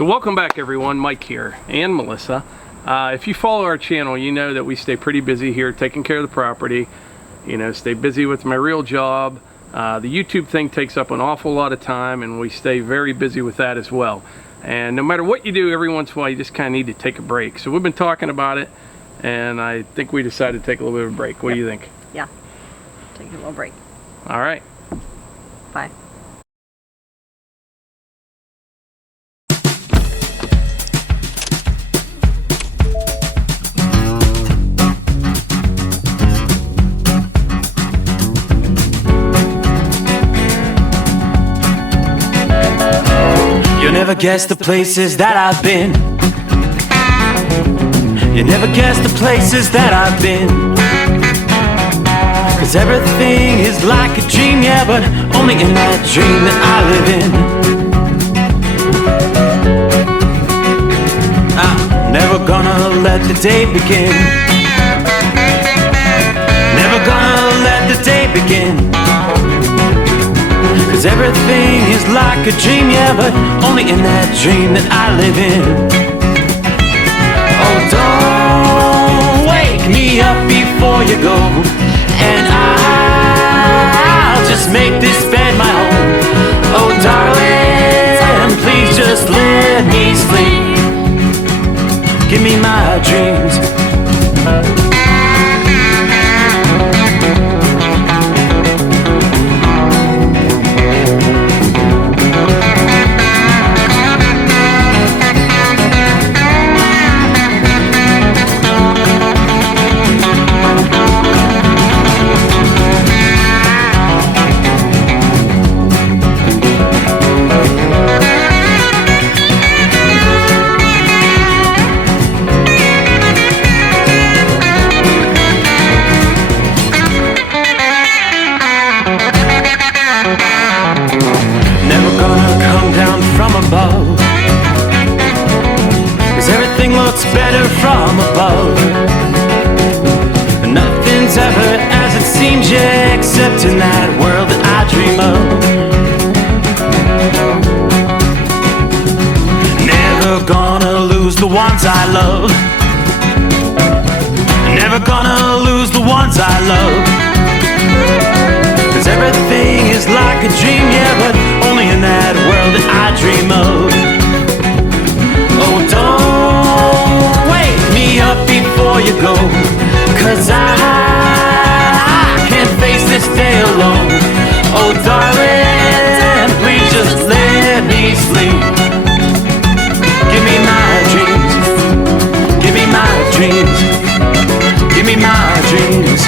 So welcome back everyone, Mike here, and Melissa. If you follow our channel, you know that we stay pretty busy here taking care of the property. You know, stay busy with my real job. The YouTube thing takes up an awful lot of time, and we stay very busy with that as well. And no matter what you do, every once in a while you just kind of need to take a break. So we've been talking about it, and I think we decided to take a little bit of a break. What do you think? Yeah, take a little break. All right. Bye. You'll never guess the places that I've been. You never guess the places that I've been. 'Cause everything is like a dream, yeah, but only in that dream that I live in. I'm never gonna let the day begin. Never gonna let the day begin. 'Cause everything is like a dream, yeah, but only in that dream that I live in. Oh, don't wake me up before you go, and I'll just make this bed my home. Oh, darling, please just let me sleep. Give me my dreams. Better from above. Nothing's ever as it seems, yeah, except in that world that I dream of. Never gonna lose the ones I love. Never gonna lose the ones I love. 'Cause everything is like a dream, yeah, but only in that world that I dream of. Oh, don't wake me up before you go, 'cause I can't face this day alone. Oh, darling, please just let me sleep. Give me my dreams. Give me my dreams. Give me my dreams.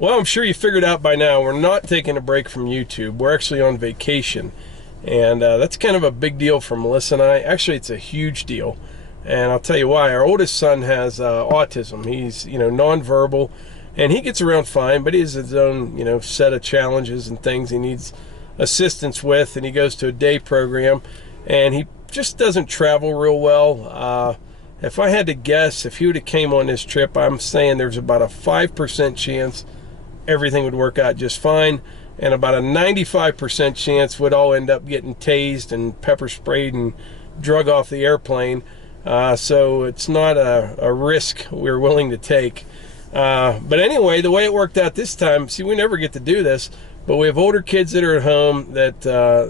Well, I'm sure you figured out by now we're not taking a break from YouTube. We're actually on vacation, and that's kind of a big deal for Melissa and I. Actually, it's a huge deal, and I'll tell you why. Our oldest son has autism. He's, you know, nonverbal, and he gets around fine, but he has his own, you know, set of challenges and things he needs assistance with, and he goes to a day program, and he just doesn't travel real well. If I had to guess, if he would have came on this trip, I'm saying there's about a 5% chance everything would work out just fine, and about a 95% chance we'd all end up getting tased and pepper sprayed and drug off the airplane. So it's not a risk we're willing to take. But anyway, the way it worked out this time, see, we never get to do this, but we have older kids that are at home that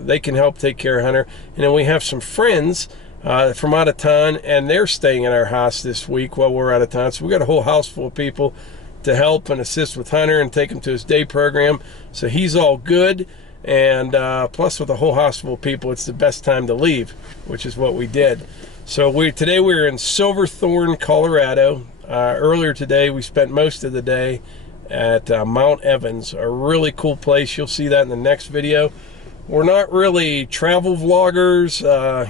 they can help take care of Hunter, and then we have some friends from out of town, and they're staying in our house this week while we're out of town. So we got a whole house full of people to help and assist with Hunter and take him to his day program. So he's all good, and plus with a whole house full of people, it's the best time to leave, which is what we did. So today we're in Silverthorne, Colorado. Earlier today we spent most of the day at Mount Evans, a really cool place. You'll see that in the next video. We're not really travel vloggers.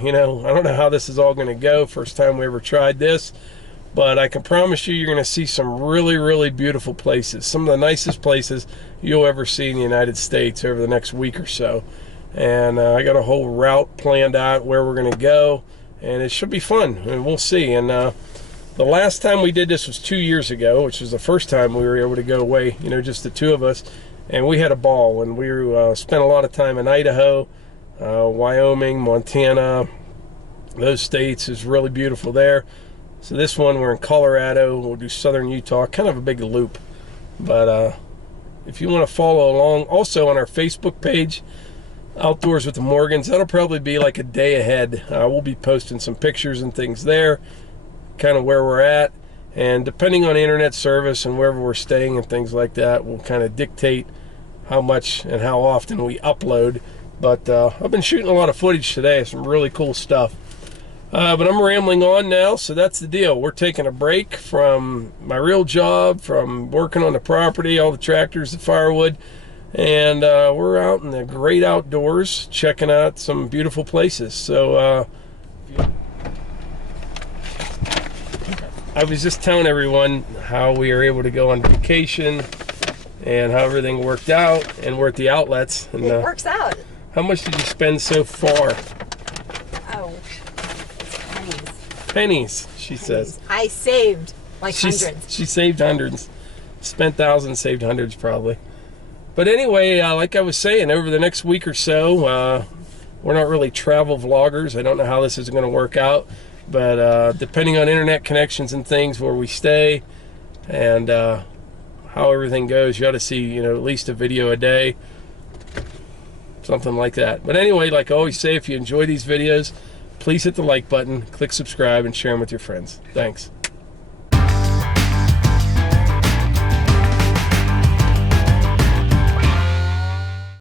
You know, I don't know how this is all going to go. First time we ever tried this. But I can promise you, you're going to see some really, really beautiful places. Some of the nicest places you'll ever see in the United States over the next week or so. And I got a whole route planned out where we're going to go. And it should be fun. And we'll see. And The last time we did this was 2 years ago, which was the first time we were able to go away, you know, just the two of us, and we had a ball. And we spent a lot of time in Idaho, Wyoming, Montana. Those states is really beautiful there. So this one, we're in Colorado. We'll do southern Utah, kind of a big loop. But if you want to follow along, also on our Facebook page, Outdoors with the Morgans, that'll probably be like a day ahead. We'll be posting some pictures and things there, kind of where we're at. And depending on internet service and wherever we're staying and things like that, will kind of dictate how much and how often we upload. But I've been shooting a lot of footage today, some really cool stuff. But I'm rambling on now, so that's the deal. We're taking a break from my real job, from working on the property, all the tractors, the firewood, and we're out in the great outdoors, checking out some beautiful places. So I was just telling everyone how we were able to go on vacation and how everything worked out, and we're at the outlets. And, it works out. How much did you spend so far? Oh. Pennies, she says. I saved like hundreds. She saved hundreds. Spent thousands, saved hundreds probably. But anyway, like I was saying, over the next week or so, we're not really travel vloggers. I don't know how this is going to work out. But depending on internet connections and things, where we stay and how everything goes, you ought to see, you know, at least a video a day. Something like that. But anyway, like I always say, if you enjoy these videos, please hit the like button, click subscribe, and share them with your friends. Thanks.